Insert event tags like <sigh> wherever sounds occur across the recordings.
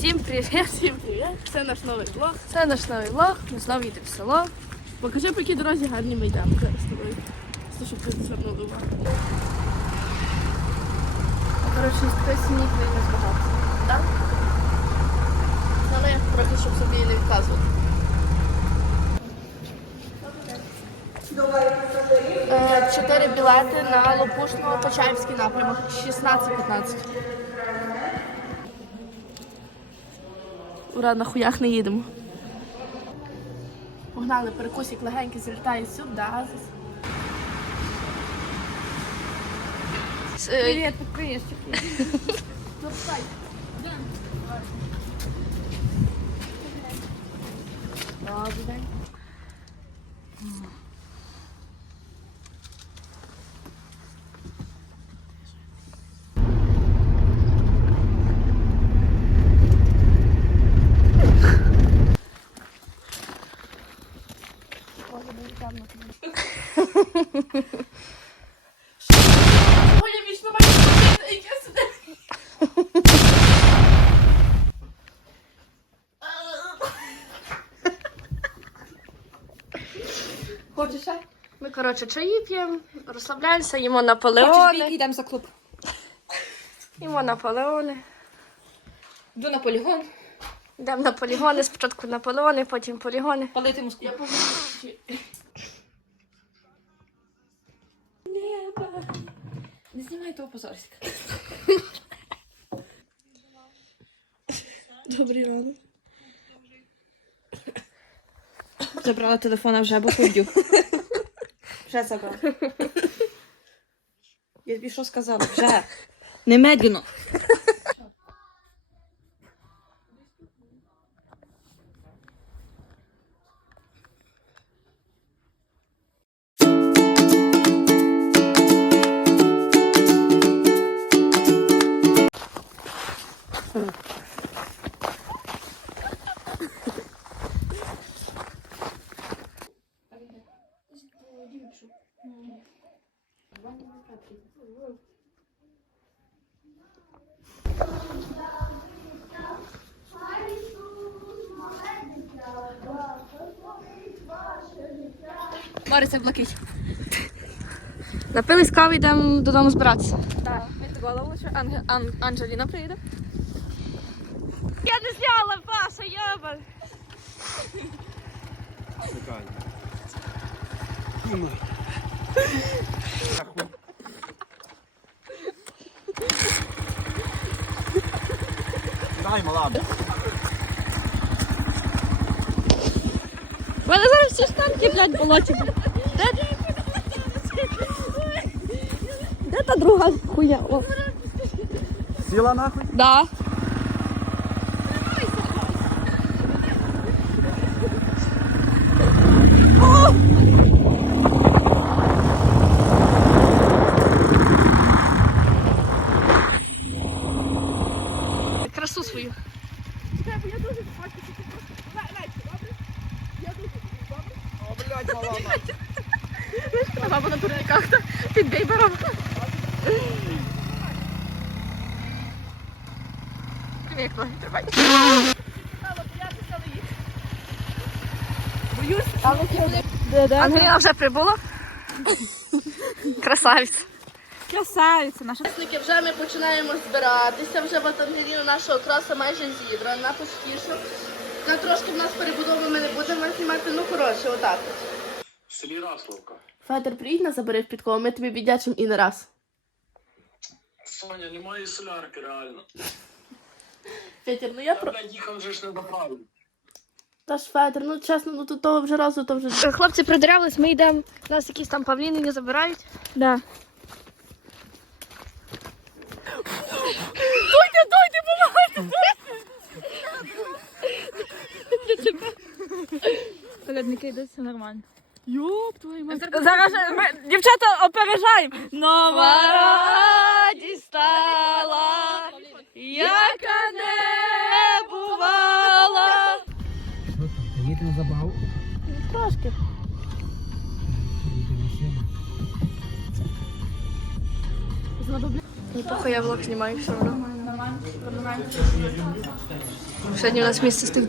Всім привіт! Всім привіт! Це наш новий влог. Це наш новий влог. Ми знову їдемо в село. Покажи, по якій дорозі гарні ми йдемо зараз з тобою. Щоб ти звернули увагу. Коротше, хтось сніг вийде багато. Так? Але трохи, щоб собі не відказувати. Е, Чотири білети на Лопушного Почаївський напрямок. 16-15. Ура, на хуях не їдемо. Погнали, перекусик легенький залітає сюди. Привіт, Добрий день. Коротше, чаї п'ємо, розслабляємося, їмо Хочеш наполеони. бійки, йдемо за клуб. Їмо наполеони. Йду на полігон, Йдемо на полігони, спочатку наполеони, потім полігони. палити повинна. Не знімай того позорська. Добрий ранок. Забрала телефона вже, бо поб'ю. Вже забрав. <laughs> Я тобі що сказала? Вже. Немедленно. Напились кави, йдемо додому збиратися. Так, від голову, що Анге- Ан- Анджеліна приїде. Я не зняла, Паша, йоба. Дай, мала. У мене зараз всі штанки, блядь, болоті. Де? Та друга хуя? О. Сіла нахуй? Да. Красу свою. О, блядь, мала. Баба на турниках під бейбером. Привіт, ноги тримай. Ангеліна вже прибула. Красавець. Красавиця наша. Вже ми починаємо збиратися. Вже батангеліна нашого краса майже зібрана, поспішно. На трошки в нас перебудови ми не будемо знімати, ну коротше, отак. селі Расловка. Федор, приїдь нас забери в підкову, ми тобі віддячимо і не раз. Соня, немає солярки, реально. Федір, ну я про. їхав вже ж не доправив. Та ж Федор, ну чесно, ну то того вже разу, то вже. Хлопці придирялись, ми йдемо. Нас якісь там павліни не забирають. Да. Колядники йдуть, все нормально. Йоп, твою мать. Зараз ми, дівчата опережаємо. Нова радість стала, яка не бувала. Що там, Їдете на забаву? Трошки. Не похуй, я влог знімаю, все одно. Сьогодні у нас місце з тих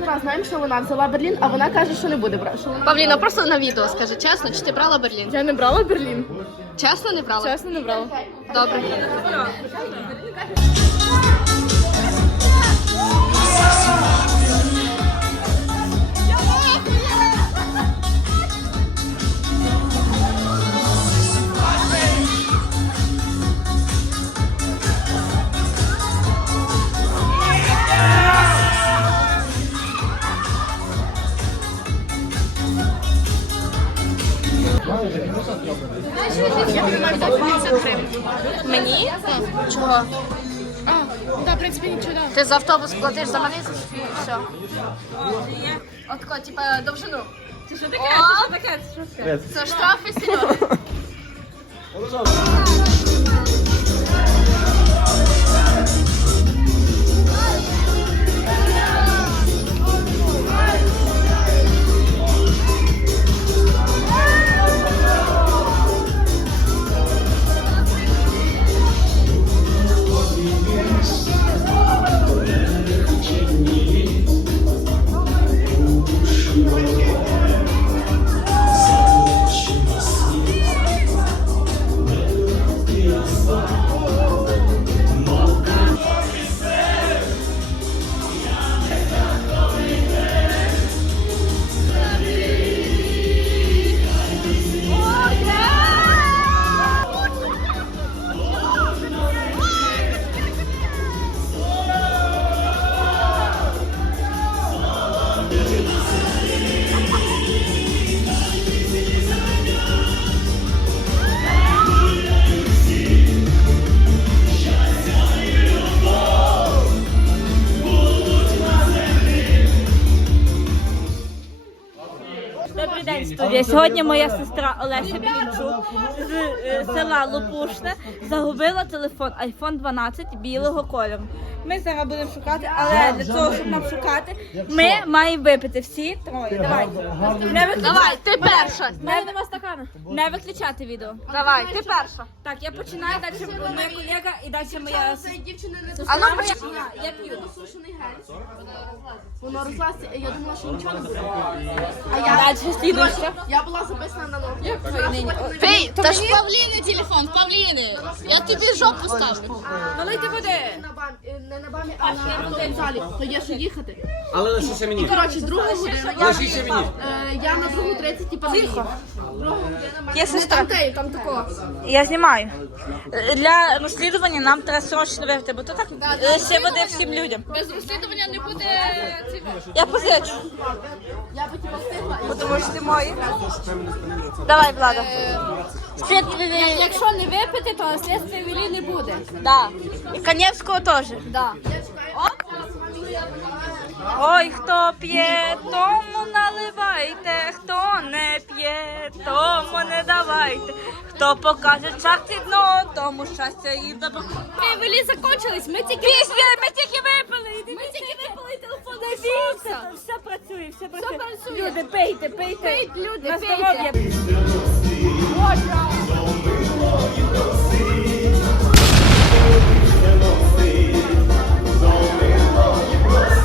Ми раз знаємо, що вона взяла Берлін, а вона каже, що не буде брати. Що вона... Павліна, просто на відео скажи чесно, чи ти брала Берлін? Я не брала Берлін. Чесно не брала? Чесно, не брала. Добре. Платиш за мене і все. Отко, типа, довжину. Це що таке? Це що таке? Це штрафи Добрий студія. Сьогодні моя сестра Олеся Білінчук з е, села Лопушне загубила телефон iPhone 12 білого кольору. Ми зараз будемо шукати, але для того, щоб нам шукати, ми маємо випити всі троє. Давай. Не виключати. Давай, ти перша. Не, не виключати відео. Давай, ти перша. Так, я починаю, далі моя колега і далі моя А ну почекай. Я п'ю. сушений гель. Воно розлазиться, я думала, що нічого не буде. А я, Далі слідуюча. я була записана на ноги. Пей, та ж Павліни телефон, Павліни. Я тобі жопу ставлю. Налийте води. Е, не на бамі, а на вокзалі. То є що їхати. Але лишися мені. Коротше, другу годину. Я, Лишися мені. е, я на другу 30, типа, Тихо. Другу годину. Є сестра. Там теї, там такого. Я знімаю. Для розслідування нам треба срочно вивити, бо то так е, ще води всім людям. Без розслідування не буде Я позичу. Я би типа встигла. Тому що ти мої. Давай, Влада. Слід... Якщо не випити, то слідства вілі не буде. Да. І Канєвського теж. Да. Ой, хто п'є, тому наливайте, хто не п'є, тому не давайте. Хто покаже шахті дно, тому щастя і добро. Вілі закончились, ми тільки Після ми тільки випили. Ми тільки випили телефон. Все, все працює, все працює. працює. Люди, пейте, пейте. Пейте, люди, На пейте. здоров'я. Новий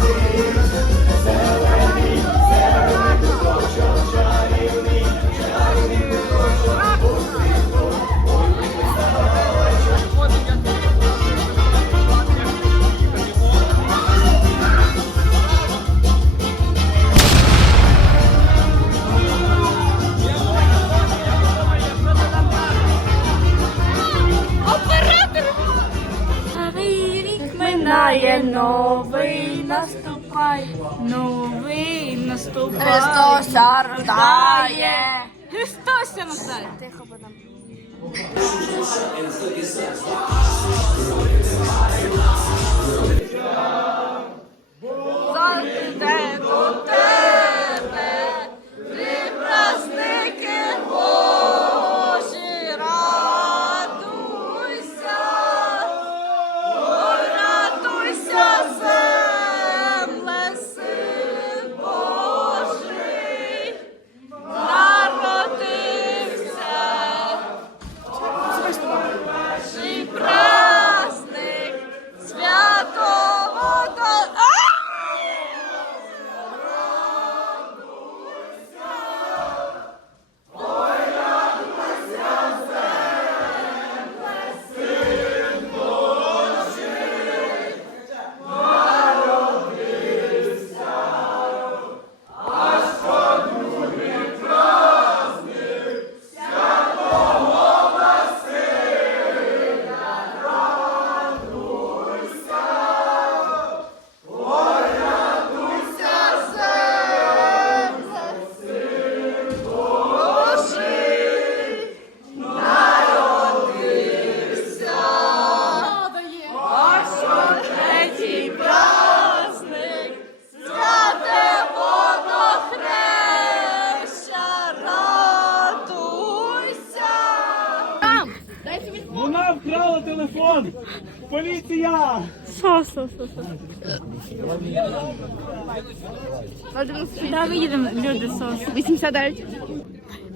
Да, ми їдемо, люди, сос. 89.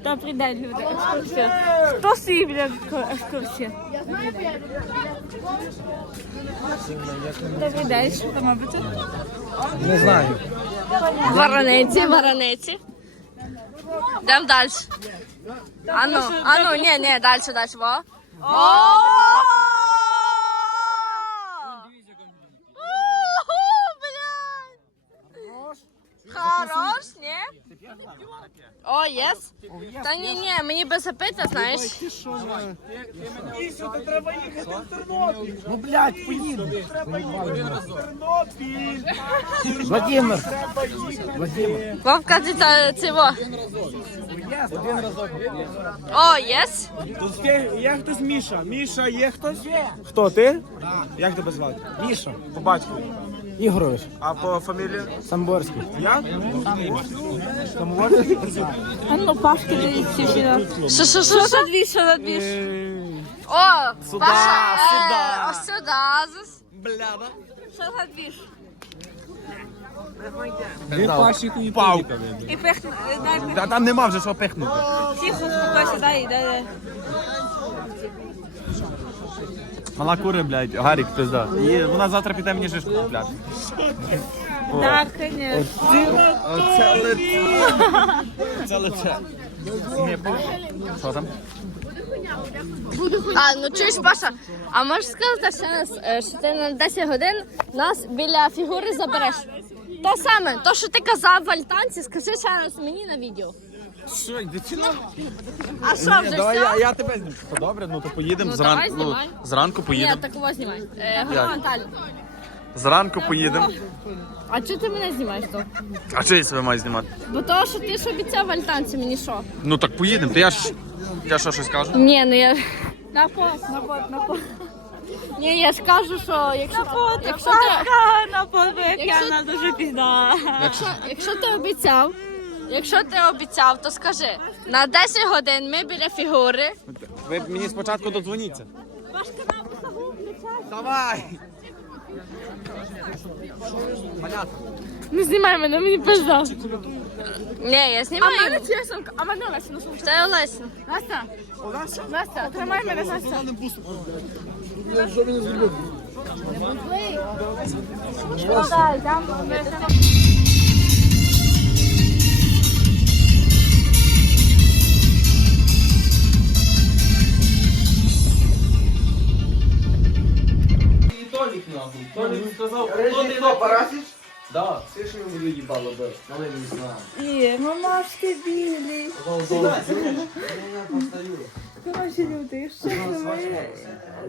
Добрий день, люди, екскурсія. Хто стоїть біля екскурсії? Добрий день, що там робите? Не знаю. Варениці, варениці. Йдемо далі. Ану, ану, ні, ні, далі, далі, во. О! Хорош, ні? О, єс. Та ні, ні, мені без запита, знаєш. Місю, то треба їхати в Тернопіль. Ну, блядь, поїду. Треба їхати в Тернопіль. Владимир. Владимир. Вовка, ти та цього. О, єс. Тут є, є хтось Міша. Міша, є хтось? Хто ти? Як тебе звати? Міша. По батькові. Ігорович, А по фамілії? Самборський. Я? Самоворський? А ну, Пашки, дивіться сюди. Що, що, що, Що за дві, що за дві? О, Сюда, Паша, е, сюда. ось сюди. зас. Бляда. Що за дві? Він пащику і Пау. І пихну, дай пихну. Та там нема вже що пихнути. Тихо, успокойся, дай, дай, дай. Мала кури, блядь, Гарік, пизда. І вона завтра піде мені жишку купляти. Так, конечно. Оце лице. Це лице. Що там? А, ну чуєш, Паша, а можеш сказати ще раз, е, що ти на 10 годин нас біля фігури забереш? То саме, то, що ти казав в альтанці, скажи ще раз мені на відео. Що, йди чи на? А що, вже Давай я, все? я тебе зніму. То добре, ну то поїдемо Ну, зранку. Ну, знімай. зранку Ні, поїдемо. такого знімай. Е, горизонтально. Зранку поїдемо. А чого ти мене знімаєш то? А чи я себе маю знімати? Бо то, що ти ж обіцяв альтанці, мені що? Ну так поїдемо. Ти я ж. Я що щось кажу? Ні, ну я... На пост, на пост, на пост. Ні, я ж кажу, що якщо, якщо, ти, Пашка, на бо як Якщо- я дуже пізна. якщо, якщо ти обіцяв, якщо ти обіцяв, то скажи, на 10 годин ми біля фігури. Ви мені спочатку додзвоніться. Давай! Не знімай мене, мені пизда. Ні, я знімаю. А мене чесонка, а мене Олеся, ну? Це Олеся. Настя, Настя, тримай мене, Настя. Є, мамашки білі. Коротше, люди, що це моє?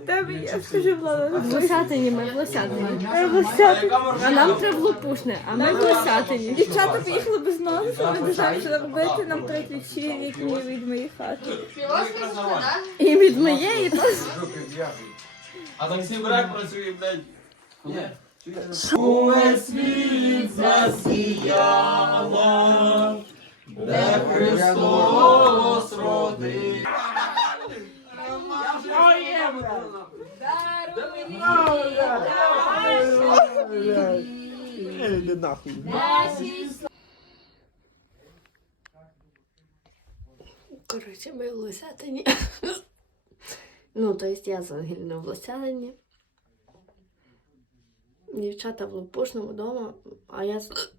Тебе є, скажи, Влада. Власятині ми, власятині. А нам треба лупушне, а ми власятині. Дівчата поїхали без ноги, що ми не знаємо, що робити. Нам треба ключі мої від моєї хати. І від моєї то А таксі брак працює, блядь. Іди нахуй. Коротше, ми в Лосятині. Ну, то есть я з Ангеліною в Лосятині. Дівчата в Лопушному вдома, а я з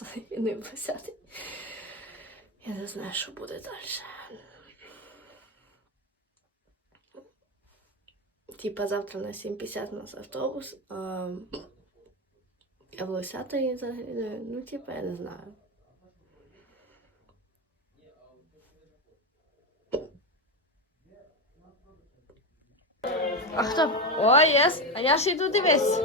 Ангеліною в Лосятині. Я не знаю, що буде далі. Типа завтра на 7.50 у нас автобус. А, я в Лосятині Ангеліною. Ну, типа, я не знаю. А хто? О, єс. А я ж йду дивись.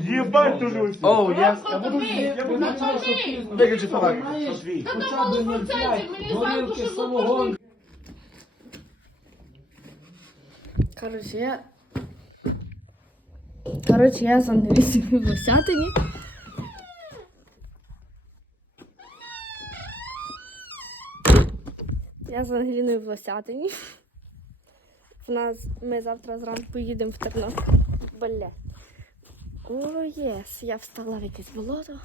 Єбать дуже. Оу, я Я виключи 0,5, мені зранку що самогон. Коротше, я. Коротше, я з англійською в Лосятині. Я з Ангеліною в Лосятині. В нас ми завтра зранку їдемо в Тернопіль. Бля. О, єс, я встала в якесь болото.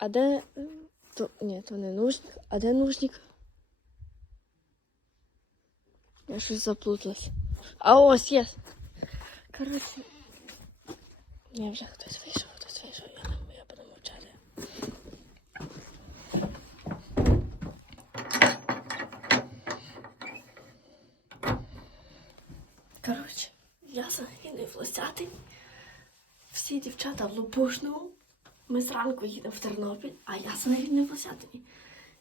А де. То, ні, то не нужник. А де нужник? Я щось заплуталась. А ось є. Коротше. Я вже хтось вийшов, 10. Всі дівчата в Лопушному. Ми зранку їдемо в Тернопіль, а я за нею не в Лосятині.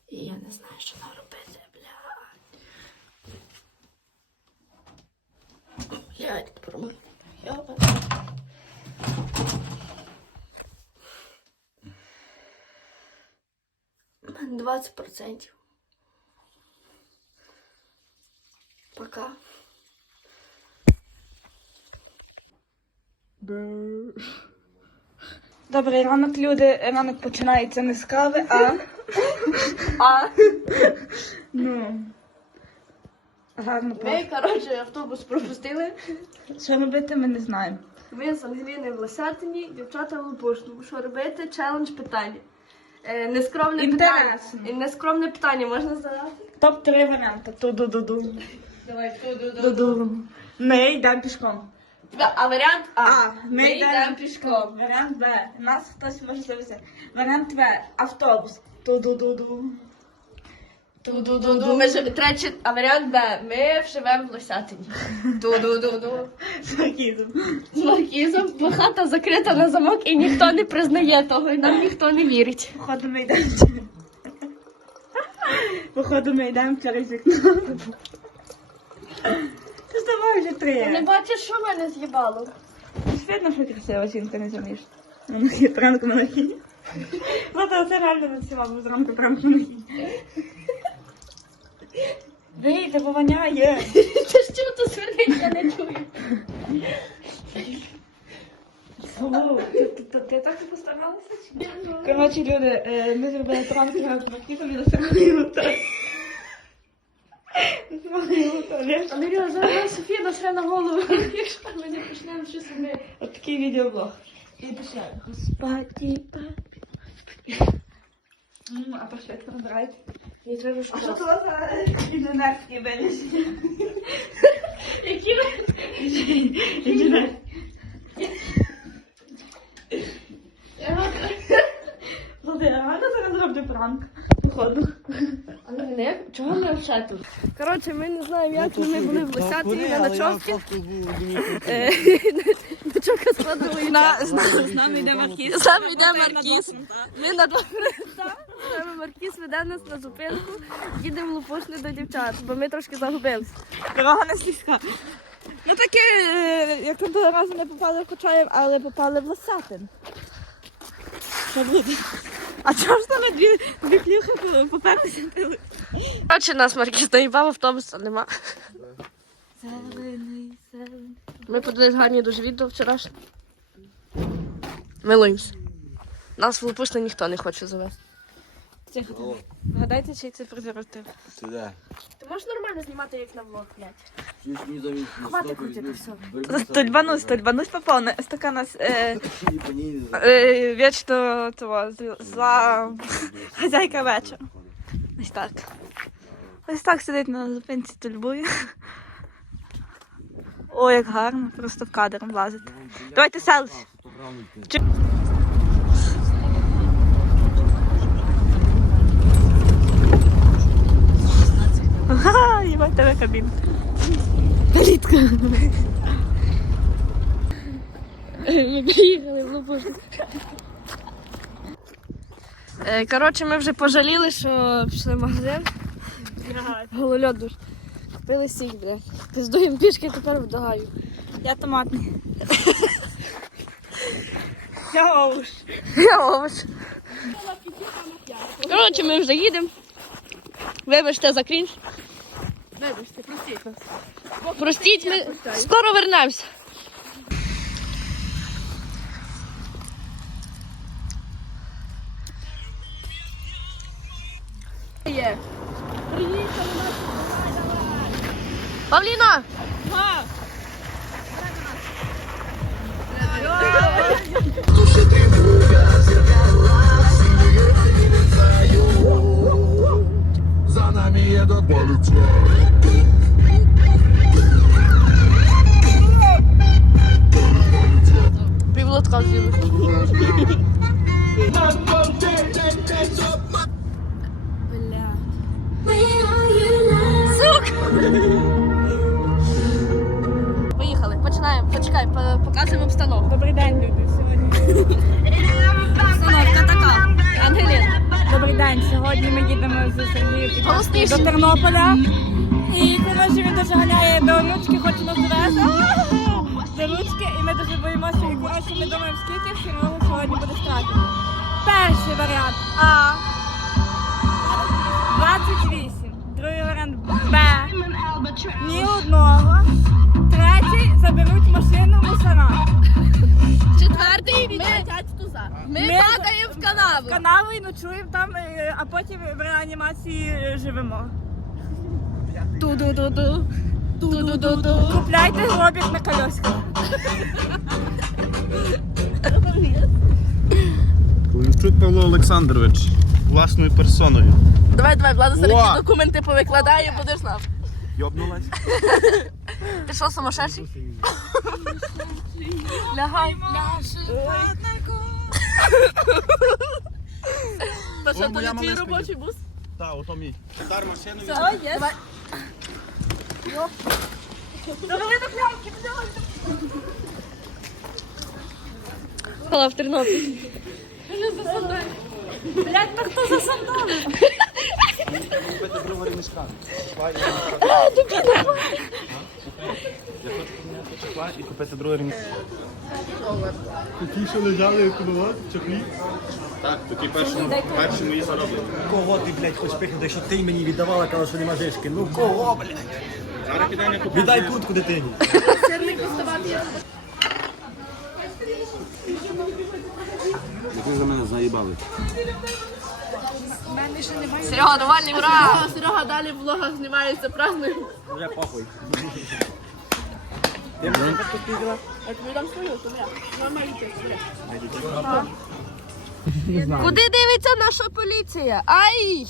І я не знаю, що нам робити, бля. Блядь, промив. Йоба. У Пока. Добрий ранок, люди. Ранок починається не з кави, а. А. Ну. Гарно. Ми, коротше, автобус пропустили. Що робити, ми не знаємо. Ми з Ангеліною в Лосятині, дівчата в Лопушному. Що робити? Челендж питання. Е, нескромне питання. Інтересно. Е, Нескромне питання можна задати? Топ-3 варіанти. Ту-ду-ду-ду. Давай, ту-ду-ду. Ми йдемо пішком. А варіант А. А, Ми йдемо пішком. Варіант Б. Нас хтось може завести. Варіант В. Автобус. Ту-ду-ду-ду. Ту-ду-ду-ду. Ми ж третє, а варіант Б. Ми живемо в Лосятині. Ту-ду-ду-ду. З маркізом. З маркізом, бо хата закрита на замок і ніхто не признає того, і нам ніхто не вірить. Походу ми йдемо. Походу ми йдемо через вікно. Ти здавай вже Не бачиш, що мене з'їбало? Видно, що красива жінка, не заміж. Монахи, пранк монахи. Зато це реально відсіла, бо зранку пранк монахи. Вийде, бо воняє. Ти ж чого тут свинить, я не чую. Ти- ти- ти- Ти так і постаралася? чи ні? Коротше, люди, е, ми зробили пранк з маркізом і його так. Його зараз Софія насре на голову, якщо ми не почнемо щось робити. От такий відеоблог. І пише, господі, папі. М, А пошвидко набирають. Не треба А що це за інженерські вирішення? Які ви? Інженерські. Слухай, а реально зараз роблю пранк? Але не, чого ми вже тут? Коротше, ми не знаємо, як ми були в Лосятині на ночовці. Е, <laughs> Ночовка складувала На, з, нами йде Маркіз. З нами йде Маркіз. Ми на. З нами Маркіз веде нас на зупинку. Їдемо в Лупушне до дівчат, бо ми трошки загубилися. Дорога не слізка. Ну таке, е, як ми того разу не попали в Кочаєв, але попали в Лосятин. Що буде? А чого ж там дві, дві плюхи поперлися? Коротше, нас Маркіз наїбав, автобуса нема. Ми подивились гарні дуже відео вчорашнє. Милуємося. Нас в Лопушне ніхто не хоче завести. Тихо, Гадайте, чий це презерватив. Сюди. Ти можеш нормально знімати, як на влог, блядь? Чуть не завис. Хватить крутити все. Стольбанусь, стольбанусь поповне. Ось така нас е, І по ній е, вічно того, з- зла хазяйка вечора. Ось так. Ось так сидить на зупинці тульбує. О, як гарно, просто в кадр влазить. Давайте селфі. Ага, тебе кабін. Калітка. Ми приїхали в Лопушку. Е, Коротше, ми вже пожаліли, що пішли в магазин. Голольот дуже. Купили сік, блядь. Пиздуємо пішки тепер в Дагаю. Я томатний. Я овуш. Я овоч. Коротше, ми вже їдемо. Вибачте за крінж. Простіть нас. Простіть, ми скоро вернемось. Є. Павліна! За нами едут Півлотка Поїхали, починаємо. Почекай, показуємо обстановку. Добрий день, люди. Сьогодні. Обстановка така. Ангеліна. Добрий день. Сьогодні ми їдемо з Сергією до Тернополя. І коротше він дуже ганяє до ручки, хоче нас довести. До ручки, і ми дуже ми думаємо, скільки всього сьогодні буде штрафів. Перший варіант А. 28. Другий варіант Б. Ні одного. Третій заберуть машину мусора. Четвертий дядь туза. Ми падаємо в канаву. канаву і ночуємо там, е, а потім в реанімації живемо. Ту-ду-ду-ду. Ту-ду-ду-ду. Купляйте гробік на колесках. Ковальчук Павло Олександрович власною персоною. Давай, давай, Влада, серед О! документи повикладає, будеш знав. Йобнулась? Ти що, сумасшедший? Лягай. Та що, то моя не твій робочий бус? Так, ото мій. Дар машину О, Давай до клямки, Була в Тернопіль. Блять, ну хто за сандали? купити другого ремішка. Чехла і купити другий ремішка. Ті, що лежали коло чохлі. Так, такі перші, перші мої зароблені. Кого ти, блядь, хочеш пихнути, якщо ти мені віддавала, казала, що нема жишки? Ну кого, блядь? Віддай куртку дитині. Сирник доставати. Ви за мене заїбали. Серега, довольний, ура! Серега далі в влогах знімається празднуємо. Вже похуй. Я тобі дам свою, то я. Нормально ти. Куди дивиться наша поліція? Ай!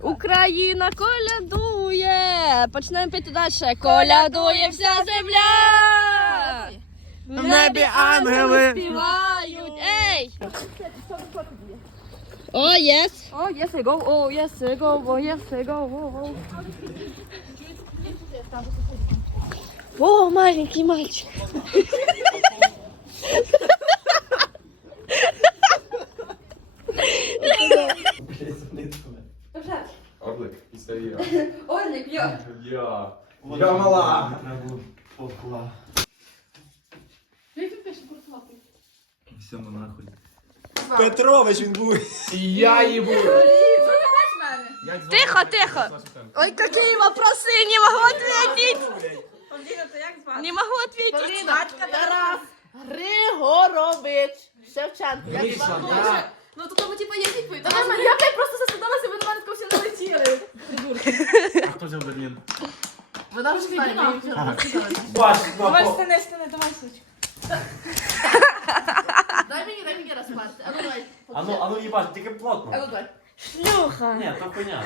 Україна колядує! Почнемо піти далі. Колядує вся земля! В небі ангели співають! Ей! О, єс! О, єс, go, о, єс, go, о, єс, go, о, о. О, маленький мальчик. Я. Я мала. Всьому нахуй. Петрович він був. І я їбу. Тихо, тихо. Ой, какие вопросы, не могу ответить. Не могу ответить. Поліна, Тарас Григорович Шевченко. Я звала. Ну, то тому, типа, є відповідь. Я блядь, просто засудилася, ви до мене всі налетіли. А хто взяв Берлін? Вона вже знає, ми її розказали. Давай стане, стане, давай сучка. Дай мені, дай мені розпасти. А ну давай. А ну, а ну їбать, тільки плотно. А ну давай. Шлюха. Ні, то хуйня.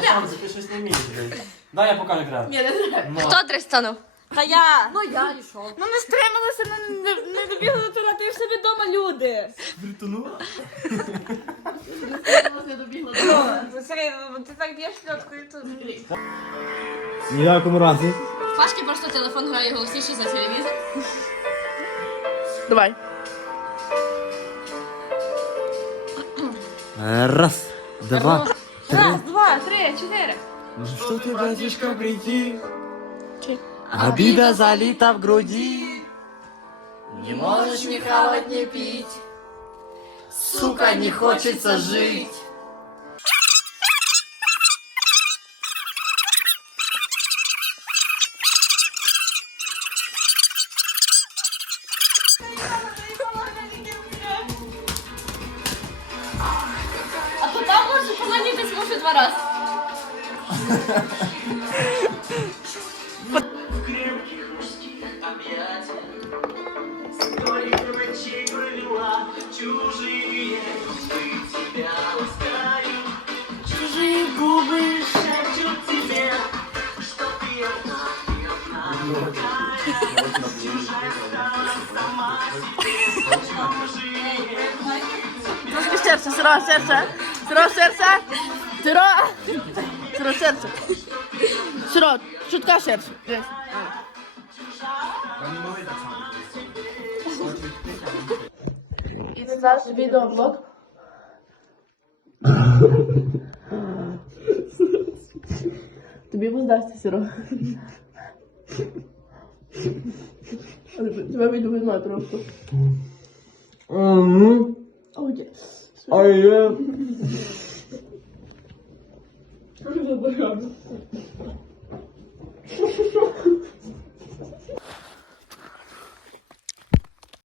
Ні, сам ти щось не вмієш, блядь. Дай я покажу грати. Ні, не треба. Ну, Хто тристанув? Та я. Ну я і що? Ну не стрималася, не, не, не добігла до туалету, і в себе вдома люди. Не добігла. Ну, серйозно, ти так б'єш льоткою, то... Ні в якому разі. Пашки просто телефон грає голосніше за телевізор. Давай. Раз, два. Раз, два, три, чотири. Что ты, братишка, прийти? Обида залита в груди. Не можешь ни хавать, ни пить. Сука, не хочется жить. Серце, сиро серце. Сиро серце. Сиро. Сиро серце. Сиро, чутка серце. І це наш відеоблог. Тобі вдасться, Сиро. Тебе відповідно просто. Ой, А я... 哎呀！<laughs> 真是不想死。